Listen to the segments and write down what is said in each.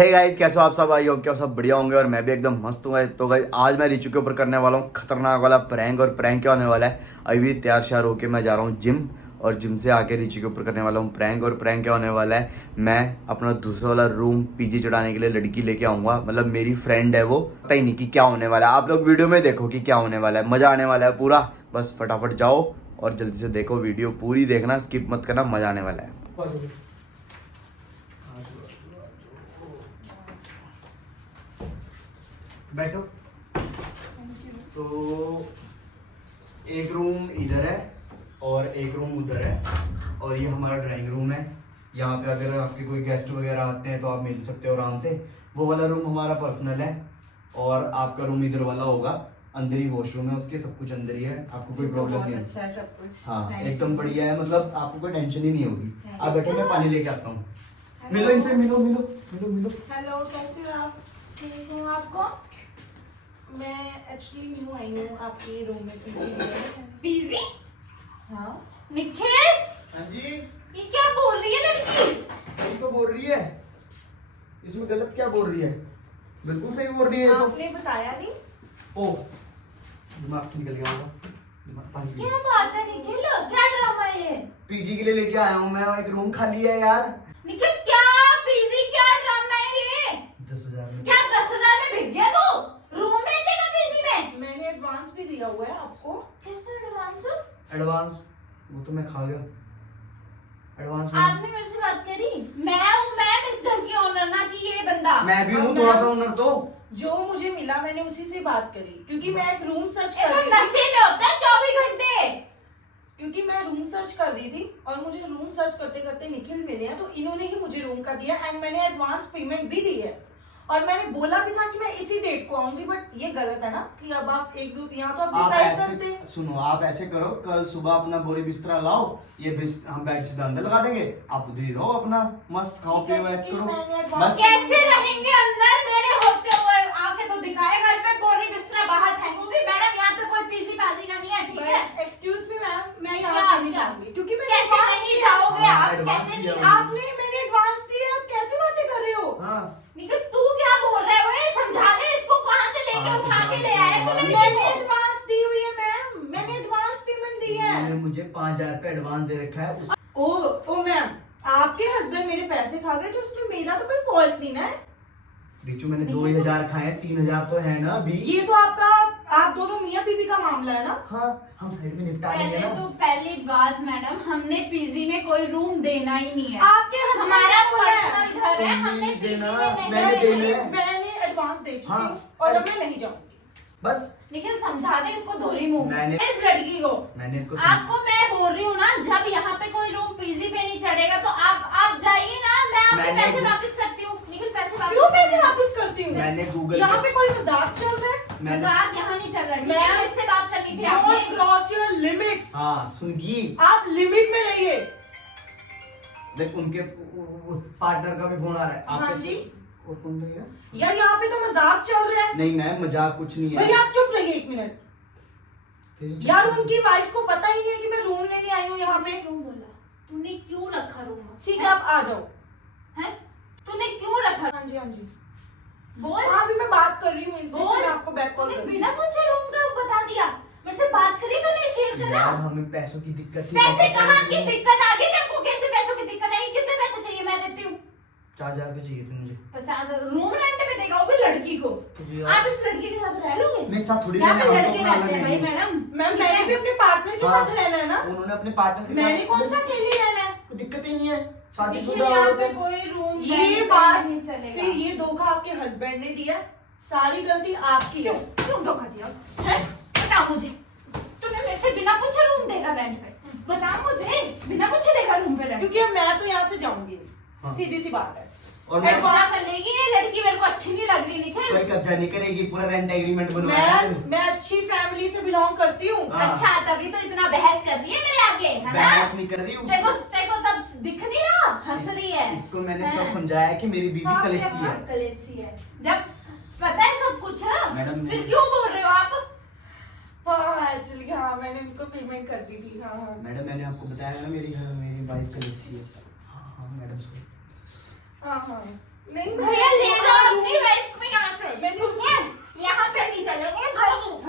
Hey guys, कैसे हो आप सब? आई हो क्या सब बढ़िया होंगे और मैं भी एकदम मस्त हूँ। तो गाइस आज मैं रिचू के ऊपर करने वाला हूँ खतरनाक वाला प्रैंक। और प्रैंक क्या होने वाला है, अभी तैयार श्यार होके मैं जा रहा हूँ जिम, और जिम से आके रिचू के ऊपर करने वाला हूँ प्रैंक। और प्रैंक क्या होने वाला है, मैं अपना दूसरा वाला रूम पीजी चढ़ाने के लिए लड़की लेके आऊंगा। मतलब मेरी फ्रेंड है वो, पता ही नहीं कि क्या होने वाला है। आप लोग वीडियो में देखो कि क्या होने वाला है, मजा आने वाला है पूरा। बस फटाफट जाओ और जल्दी से देखो, वीडियो पूरी देखना, स्किप मत करना, मजा आने वाला है। बैठो। तो एक रूम इधर है और एक रूम उधर है, और ये हमारा ड्राइंग रूम है। यहाँ पे अगर आपके कोई गेस्ट वगैरह आते हैं तो आप मिल सकते हो आराम से। वो वाला रूम हमारा पर्सनल है, और आपका रूम इधर वाला होगा। अंदर ही वॉशरूम है उसके, सब कुछ अंदर ही है, आपको कोई प्रॉब्लम नहीं है। अच्छा है सब कुछ। हाँ एकदम बढ़िया है, मतलब आपको कोई टेंशन ही नहीं होगी। आप बैठो, मैं पानी लेके आता हूँ। मिलो इनसे, मिलो मिलो मिलो मिलो। हेलो, कैसे हो आप? ठीक हूँ। आपको? मैं एक्चुअली न्यू आई हूँ आपके रूम में पीजी? हाँ निखिल, हाँ जी, ये क्या बोल रही है लड़की? सही तो बोल रही है, इसमें गलत क्या बोल रही है? बिल्कुल सही बोल रही है। तो आपने बताया नहीं। ओ, दिमाग से निकल गया होगा। दिमाग पानी क्या बात है निखिल, क्या ड्रामा है ये? पीजी के लिए लेके आया हूँ मैं, एक रूम खाली है यार। निखिल क्या पीजी, क्या ड्रामा है ये? 10,000 में। क्या 10,000 में बिक गया तू? रूम बेचेगा पीजी में? मैंने एडवांस भी दिया हुआ है आपको। कैसे एडवांस? एडवांस वो तो मैं खा गया। एडवांस में आपने मेरे से बात करी? मैं इस घर की ओनर, ना कि ये बंदा। मैं भी हूँ थोड़ा सा ओनर तो। जो मुझे मिला मैंने उसी से बात करी, क्योंकि मैं एक रूम सर्च ये कर तो रही थी। नशे में होता है 24 घंटे। क्योंकि मैं रूम सर्च कर रही थी और मुझे रूम सर्च करते करते निखिल मिले हैं, तो इन्होंने ही मुझे रूम का दिया एंड मैंने एडवांस पेमेंट भी दी है। और मैंने बोला भी था कि मैं इसी डेट को आऊंगी, बट ये गलत है ना कि अब आप एक दो यहाँ तो आप आप डिसाइड करते ऐसे हैं। सुनो, आप ऐसे करो, कल सुबह अपना बोरी बिस्तरा लाओ, ये हम बेड सीधा अंदर लगा देंगे, आप उधर ही रहो अपना, मस्त खाओ ठीक है, पियो ऐश लेकिन करो। मैंने बस advance- कैसे रहेंगे अंदर मेरे होते हुए? आके तो दिखाए, घर पे बोरी बिस्तरा बाहर फेंकूंगी। मैडम यहाँ पे कोई पीसी पासी का नहीं है, ठीक है? एक्सक्यूज मी मैम, मैं यहाँ क्या से नहीं क्या? जाऊंगी क्योंकि मैं कैसे नहीं जाओगे हाँ, आप? advance कैसे दिया नहीं? मैंने। मैंने एडवांस दिया, आप कैसे बातें कर रहे हो? हाँ निखिल तू क्या बोल रहा है? वो समझा दे इसको, कहाँ से लेके हाँ, उठा के ले तो आए तू लड़की मैंने को? एडवांस दी हुई है मैम, मैंने एडवांस पेमेंट दी है। मैंने मुझे 5,000 रुपए एडवांस दे रखा है। ओ मैम, आपके हस्बैंड मेरे पैसे खा गए तो उसमें मेरा तो कोई फॉल्ट नहीं ना है। रिचू मैंने 2,000 खाए हैं, 3,000 तो है ना अभी। ये तो आप दोनों मियां बीवी का मामला है ना। हाँ हम साइड में निपटा लेंगे पहले ना। तो पहली बात मैडम, हमने पीजी में कोई रूम देना ही नहीं है। आपके husband हमारा ने बोला है। पर्सनल घर है, हमने नहीं पीजी देना, में नहीं। मैंने देना है। मैंने एडवांस दे चुकी हाँ। हूँ और अब मैं नहीं जाऊंगी। बस निखिल समझा दे इसको दोहरी मुंह में। मैंने- इस लड़की को मैंने इसको आपको मैं बोल रही हूँ ना, जब यहाँ पे कोई रूम पीजी पे नहीं चढ़ेगा तो आप जाइए ना, मैं आपके मैंने- पैसे वापस करती हूँ। निखिल पैसे वापस क्यों पैसे कर देना। वापस करती हूँ? मैंने गूगल यहाँ पे कोई मजाक चल रहा है। मैंने मजाक यहाँ नहीं चल रहा है। मैं- मेरे से बात करनी थी Don't आपने। cross your limits। हाँ सुनगी, आप लिमिट में रहिए। देख उनके पार्टनर का भी फोन आ रहा है। हाँ आपके- जी। और कौन रहेगा? यार यहाँ पे तो मजाक चल रहा है। नहीं मैम, मजाक कुछ नहीं है। भाई आप चुप रहिए एक मिनट। तेरी यार उनकी वाइफ को पता ही नहीं है कि मैं रूम लेने आई हूँ यहाँ पे। क्यों बोला? तूने क्यों रखा रूम? ठीक है आप आ जाओ। है? तूने क्यों रखा? हाँ जी हाँ जी। बोल। हाँ अभी मैं बात कर रही हूँ इनसे, बोल। फिर आपको बैक कॉल तूने करूँगी। बिना पूछे रूम का बता दिया। मेरे से बात करी तूने शेयर करा? यार हमें पैसों की दिक्कत थी। पैसे कहाँ की दिक्कत आ गई तेरे को? कैसे पैसों की दिक्कत आई? कितने पैसे चाहिए? मैं देती हूँ। 4,000 रुपए चाहिए थे मुझे। 50 रूम रेंट पे देगा, वो भी लड़की को। आप इस लड़की के साथ रह लोगे? मेरे साथ थोड़ी यहाँ रहना, पे हम तो लड़के अपना रहते हैं भाई अलग मैडम। मैम मैंने भी अपने पार्टनर के हाँ। साथ रहना है ना। उन्होंने अपने पार्टनर के साथ। मैंने कौन सा अकेले रहना है? कोई दिक्कत ही नहीं है, देखिए शादीशुदा यहाँ औरत पे है। कोई रूम ये रेंट पे बात नहीं फिर चलेगा। ये धोखा आपके हस्बैंड ने दिया, सारी गलती आपकी है। क्यों धोखा दिया? है? बता मुझे। तूने मेरे से बिना पूछे रूम देगा रेंट पे? बता मुझे, बिना पूछे देगा रूम पे रेंट? क्योंकि अब मैं तो यहाँ से जाऊंगी हाँ। सीधी सी बात है। और मैं क्या करेगी ये लड़की? मेरे को अच्छी नहीं लग रही निखिल। कोई कब्जा नहीं करेगी, पूरा रेंट एग्रीमेंट बनवाया है। मैं अच्छी फैमिली से बिलोंग करती हूँ। हाँ। अच्छा तभी तो इतना बहस कर रही है मेरे आगे, है ना? बहस नहीं कर रही हूँ। तेरे को तब दिख नहीं रहा? हंस रही है। इसको मैंने सब हाँ। समझाया कि मेरी बीवी हाँ, कलेसी है। कलेसी है। जब पता है सब कुछ, मैडम, फिर क्यों बोल रहे हो आप? हाँ एक्चुअली हाँ मैंने उनको पेमेंट कर दी थी। हाँ हाँ मैडम मैंने आपको बताया ना, मेरी वाइफ कलेसी है। हाँ हाँ मैडम सॉरी। हाँ हाँ नहीं भैया ले जाओ अपनी वाइफ को यहाँ से। यहाँ पे नहीं चलेगा,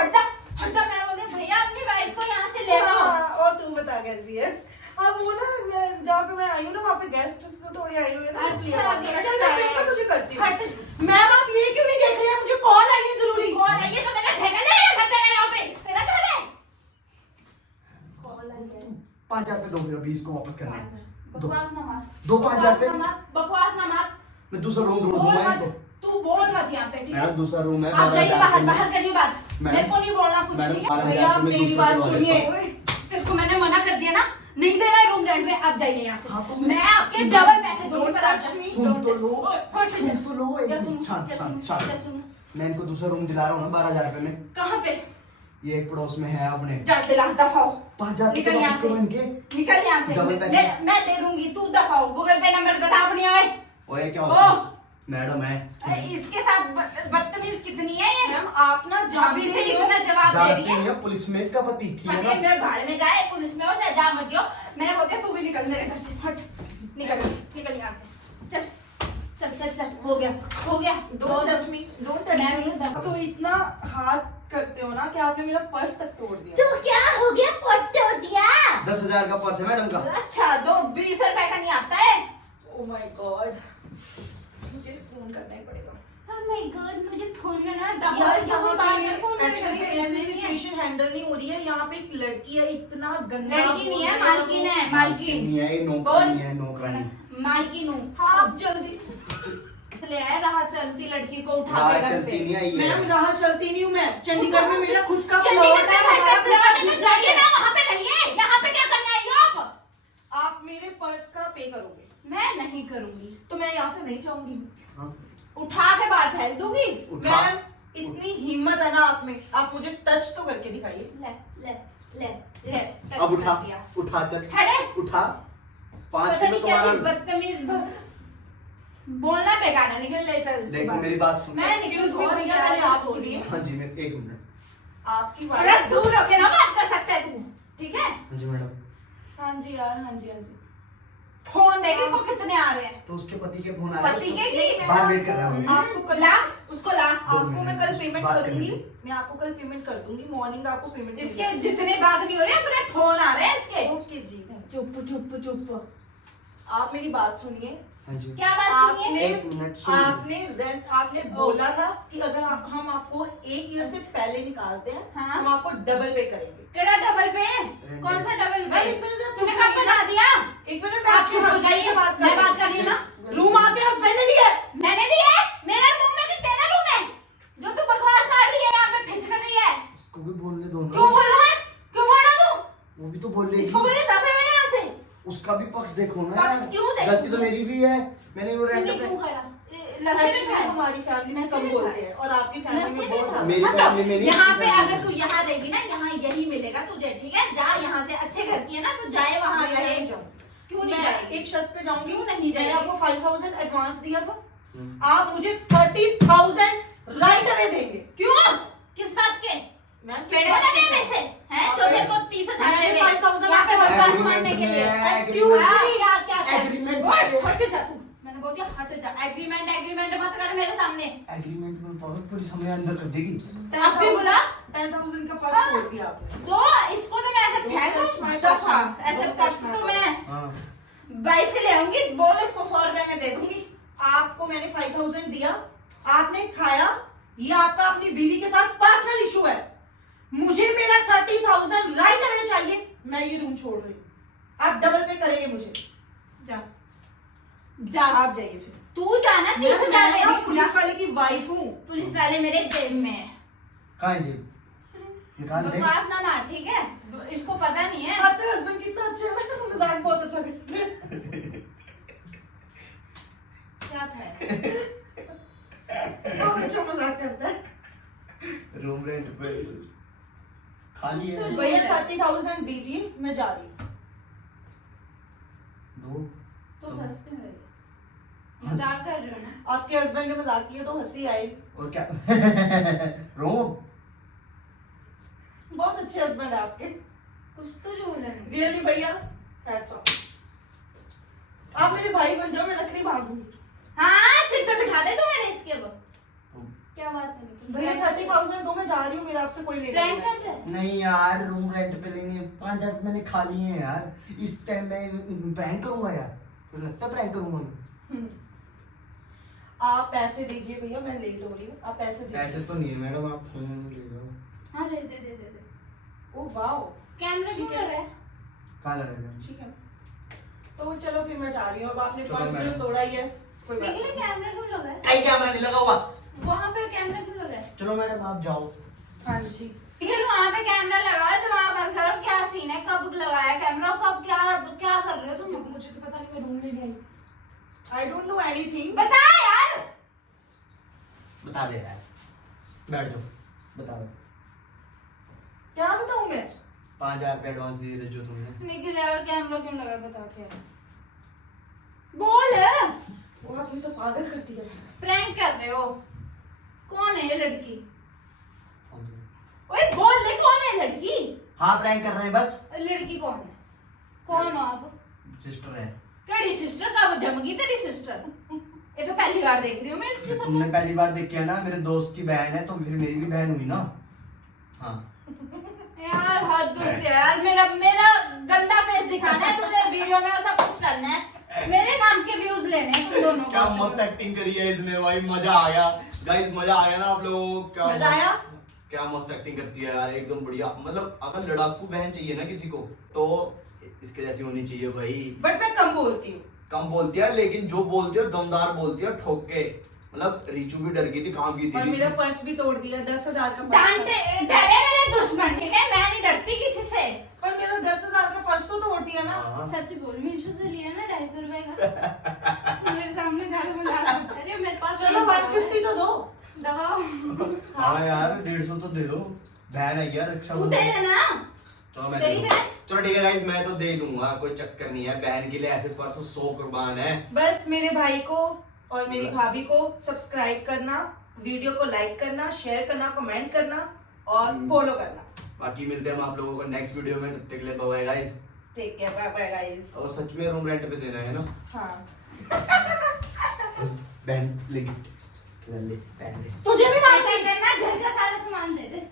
हट जा हट जा। मैं बोले भैया अपनी वाइफ को यहाँ से ले जाओ। और तू बता कैसी है? अब वो ना जहाँ पे मैं आई हूँ ना वहाँ पे गेस्ट से थोड़ी आई हुई है ना। अच्छा, guest चल मैं आए। ब्रेकफास्ट तुझे करती हूँ। हट। मैम आप ये क्यों नहीं देख रही हैं? मुझे कॉल आई है जरूरी। कौन है ये? तो मैंने ठेका ले लिया था तेरे यहाँ पे। तेरा कौन है? कॉल आई है। 5,000 पे दो, मेरा 20 को वापस करना है। बकवास ना मार। दो 5,000 पे। बकवास ना मार। मैं दूसरा रूम ढूंढ बोल दूंगा मत, इनको। तू बोल मत यहाँ पे, ठीक है? मैडम दूसरा रूम है। आप जाइए 12,000 बाहर, पे बाहर करिए बात। मैडम, मेरे को नहीं बोलना कुछ, मैडम, ठीक है? 12,000 भैया आप पे मैं मेरी दूसरा बात करवा सुनिए। देता हूँ। तेरे को मैंने मना कर दिया ना, नहीं देना है रूम रेंट पे। आप जाइए यहाँ से। हाँ, तो मैं आपके सुन- डबल पैसे दूंगी। Don't पता touch है? me. सुन तो लो, हट जा। सुन तो लो। क्या सुनूं? शांत, क्या शांत, सुनूं? शांत। क्या सुनूं? मैं इनको दूसरा रूम दिला रहा हूँ ना 12,000 पे में। कहाँ पे? ये एक पड़ोस में है अपने। जा दिला, दफा हो। 5,000 पे निकल यहाँ वापस से। करो इनके। निकल यहाँ से। डबल पैसे। मैं दे दूंगी, तू दफा हो। गूगल पे नंबर बता अपनी आए। ओए क्या ओ। होता है? मैडम है। अरे इसके साथ बदतमीज कितनी है ये? मैम आप ना अभी जानती से हो। इतना जवाब दे जानती रही है। नहीं है, पुलिस में इसका पति, ठीक है पति ना? मेरे भाड़े में जाए, पुलिस में हो जाए, जा मत जाओ। मैंने बोल दिया तू भी निकल मेरे घर से। हट, निकल निकल यहाँ से। चल चल चल चल। हो गया हो गया। Don't touch me. Don't touch मैं me. नहीं दबा- तो इतना हाथ करते हो ना कि आपने मेरा पर्स तक तोड़ दिया। तो क्या हो गया? पर्स तोड़ दिया? 10,000 का पर्स है मैडम का। अच्छा, 20 रुपए का नहीं आता है? Oh my God. मुझे फोन करना ही पड़ेगा। Oh my God, मुझे फोन करना यार दबा। यहाँ बात पे कर, फोन एक्चुअली करके ऐसी नहीं है। सिचुएशन हैंडल नहीं हो रही है। यहाँ पे एक लड़की है, इतना गंदा लड़की नहीं है, बोल रही मालकिन है, मालकिन। नहीं है, ये नौकरानी है, नौकरानी। मालकिन हूँ। हाँ आप जल्दी। ले आए राह चलती लड़की को उठा राह के घर चलती पे। नहीं आई है। मैम राह चलती नहीं हूँ मैं। चंडीगढ़ में मेरा खुद का चंडीगढ़ प्लॉट में है, घर पे हमारा प्लॉट है, खुद तो का जाइए business ना, है। वहाँ पे रहिए। यहाँ पे क्या करने आई हो आप? आप मेरे पर्स का पे करोगे मैं नहीं करूंगी। तो मैं यहाँ से नहीं जाऊंगी। हाँ, उठा के बाहर फेंक दूंगी। उठा। मैम इतनी हिम्मत है ना आप में, आप मुझे टच तो करके दिखाइए। ले ले ले ले। अब टच उठा, कर दिया। उठा चल, हटे। उठा। 5 पता किलो नहीं कैसी तुम्हारा। बदतमीज बोलना बेकार है। निकल ले चल। देखो मेरी बात सुन। मैं Excuse me, बहुत भैया, प्यार पहले से आप बोल रही सुनिए। हूँ। हाँ जी, मैं 1 मिनट। आपकी थोड़ा बात। दूर होके ना बात कर सकता है तू, ठीक है? हाँ जी मैडम। हाँ जी यार, हाँ जी हाँ जी। फोन देख इसको कितने आ रहे हैं। तो उसके पति के फोन आ रहे हैं, पति उसको- के की बाहर वेट कर रहा हूँ। आपको कल- ला, उसको ला। आपको मैं कल पेमेंट बात करूंगी। करनी मैं आपको कल पेमेंट कर दूंगी। मॉर्निंग आपको पेमेंट इसके जितने बात नहीं हो रही है उतने फोन आ रहे हैं इसके। ओके जी। चुप चुप चुप। आप मेरी बात सुनिए। हाँ जी। क्या बात सुनिए? 1 मिनट सुन। आपने बोला था कि अगर हम आपको 1 ईयर से पहले निकालते हैं हाँ। हम आपको डबल पे करेंगे। केड़ा डबल पे? कौन सा डबल पे? तूने कब बना दिया? एक मिनट आप चुप हो जाइए, मैं बात कर रही हूँ ना। रूम आपके हस्बैंड ने दिया है। मैंने दिया है? मेरा रूम है कि तेरा रूम है? जो तू बकवास मार रही है यहाँ पे खिंच कर रही है। उसको भी बोलने दो ना। क्यों बोल रहा है? क्यों बोल रहा तू? वो भी तो बोल रही इसको बोले दबे हुए यहाँ से। उसका भी पक्ष देखो ना। पक्ष क्यों देखूं? गलती तो मेरी भी है। मैंने वो रेंट तूने पे। क्यों करा? लस्सी Actually, में खाया? हमारी फैमिली में नशे कम में बोलते खाया? हैं और आपकी फैमिली नशे में में बहुत खाया? मेरी मतलब फैमिली में नहीं, यहाँ उसकी पे फैमिली अगर में। तू यहाँ रहेगी ना, यहाँ यही मिलेगा तुझे, ठीक है? जा यहाँ से, अच्छे घर की है ना, तो जाए वहाँ मैं रहे। नहीं जाऊंगी। क्यों नहीं मैं जाएगी? एक शर्त पे जाऊंगी। क्यों नहीं मैंने जाएगी? आपको 5,000 एडवांस दिया था। हम्म। आप मुझे 30,000 राइट अवे देंगे। क्यों? किस बात के? मैम पेड़ में लगे पैसे हैं जो तेरे को 30,000 दे दे। 5,000 यहाँ पे आपके बकवास agreement मारने के लिए। में है, Excuse हाँ, me। यार क्या कर? Agreement ओए, में है। हट जा तू। मैंने बोल दिया हट जा। एग्रीमेंट एग्रीमेंट मत कर मेरे सामने। एग्रीमेंट में पावर पुलिस हमें अंदर कर देगी। अब भी बोला? 10,000 का पर्स तोड़ दिया आपने। तो इसको तो मैं ऐसे फेंक दूँ दफा। ऐसे पर्स तो मैं हाँ। 22 से ले आऊंगी। बोल इसको 100 रुपए में दे दूंगी। आपको मैंने 5,000 दिया, आपने खाया। ये आपका अपनी बीवी के साथ पर्सनल इशू है। मुझे मेरा 30,000 राइट अवे चाहिए। मैं ये रूम छोड़ रही हूँ। आप डबल पे करेंगे मुझे। जा जा। आप जाइए फिर। तू जाना 30,000 ले मैं रही। पुलिस वाले की वाइफ हूँ। पुलिस वाले मेरे जेब में है। कहाँ है जी? निकाल दे। बकवास ना मार, ठीक है? इसको पता नहीं है। आपका हस्बैंड कितना अच्छा है ना, मजाक बहुत अच्छा करते हैं। क्या था? बहुत अच्छा मजाक करता है। रूम रेंट पे खाली है। भैया 30,000 दीजिए, मैं जा रही हूँ। दो। तो बस में रही। मजाक कर रहे हो ना? आपके हस्बैंड ने मजाक किया तो हंसी आई। और क्या? रूम। बहुत अच्छे हस्बैंड है आपके। कुछ तो जो बोला नहीं। रियली भैया, हैट्स ऑफ। आप मेरे भाई बन जाओ, मैं लकड़ी बांध दूंगी। हाँ सिर पे बिठा दे तू मेरे इसके अब क्या बात है निखिल? भैया 30,000 दो, मैं जा रही हूँ, मेरा आपसे कोई लेना प्रैंक देना कर रहे हैं? नहीं यार, रूम रेंट पे लेंगे, 5,000 मैंने खा लिए हैं यार। इस टाइम मैं प्रैंक करूंगा यार? तो लगता है प्रैंक करूंगा मैं? हम्म। आप पैसे दीजिए भैया, मैं लेट हो रही हूँ, आप पैसे दीजिए। ऐसे तो नहीं है मैडम, आप फोन ले लो। हाँ ले दे। ओ वाओ, कैमरा क्यों ठीक है। लगा है? कहाँ लगेगा? ठीक है, तो चलो फिर मैं जा रही हूँ। अब आपने चलो पर्स मैडम। तोड़ा ही है, कोई बात निखिल नहीं। कैमरा क्यों लगा है? कहीं कैमरा नहीं लगा हुआ। वहाँ पे कैमरा क्यों लगा है? चलो मैडम आप जाओ। हाँ जी, निखिल वहाँ पे कैमरा लगा है, दिमाग मत खराब, क्या सीन है? कब लगाया कैमरा? कब क्या कर रहे हो तुम? देखो मुझे तो पता नहीं, मैं रूम लेने आई थी। I don't know anything. बता यार। बता दे यार, बैठ जाओ, बता दो। क्या बताऊँ मैं? 5,000 रुपये एडवांस दिए थे जो तुमने। निखिल यार कैमरा क्यों लगा है? बता क्या है? बोल। वो आपने तो पागल कर दिया। प्रैंक कर रहे हो? कौन है ये लड़की? कौन सी? ओए बोल ले, कौन है लड़की? हाँ प्रैंक कर रहे हैं बस। लड़की कौन है? कौन हो आप? सिस्टर है। कड़ी सिस्टर? कब जमगी तेरी सिस्टर? ये तो पहली बार देख रही हूँ मैं इसके साथ। तुमने पहली बार देखी है ना, मेरे दोस्त की बहन है तो फिर मेरी भी बहन हुई ना। हाँ यार हद दूर से यार, मेरा गंदा फेस दिखाना है तुझे वीडियो में, सब कुछ करना है, मेरे नाम के व्यूज लेने हैं तुम दोनों क्या को। मस्त एक्टिंग करी है इसने भाई, मजा आया गाइस, मजा आया ना आप लोगों को? क्या मजा आया? क्या मस्त एक्टिंग करती है यार, एकदम बढ़िया। मतलब अगर लड़ाकू बहन चाहिए ना किसी को तो इसके जैसी होनी चाहिए भाई। बट मैं कम बोलती हूँ। कम बोलती है लेकिन जो बोलती है दमदार बोलती है, ठोक के। मतलब रिचू भी डर गई थी, कहाँ गई और थी? मेरा पर्स भी तोड़ दिया, 10,000 का पर्स डांटे डरे मेरे दुश्मन, ठीक है? मैं नहीं डरती किसी से। पर मेरा 10,000 का पर्स तो तोड़ दिया ना। हाँ। सच बोल, मीशो से लिया ना 250 रुपए का। मेरे सामने ज्यादा मजाक मत करियो, मेरे पास चलो 150 तो दो। दबाओ। हाँ यार 150 तो दे दो, बहन है यार, रक्षा तू दे देना। चलो मैं तेरी दे दूंगा। बहन? चलो ठीक है गाइस, मैं तो दे दूंगा, कोई चक्कर नहीं है। बहन के लिए ऐसे पर्स 100 कुर्बान है। बस मेरे भाई को और मेरी भाभी को सब्सक्राइब करना, वीडियो को लाइक करना, शेयर करना, कमेंट करना और फॉलो करना। बाकी मिलते हैं हम आप लोगों को नेक्स्ट वीडियो में, तब तक के लिए bye bye guys. Take care, bye bye guys. और सच में रूम रेंट पे देना है ना? हाँ, बहन ले गिफ्ट ले, बहन ले। तुझे भी ऐसा करना, घर का सारा सामान दे दे।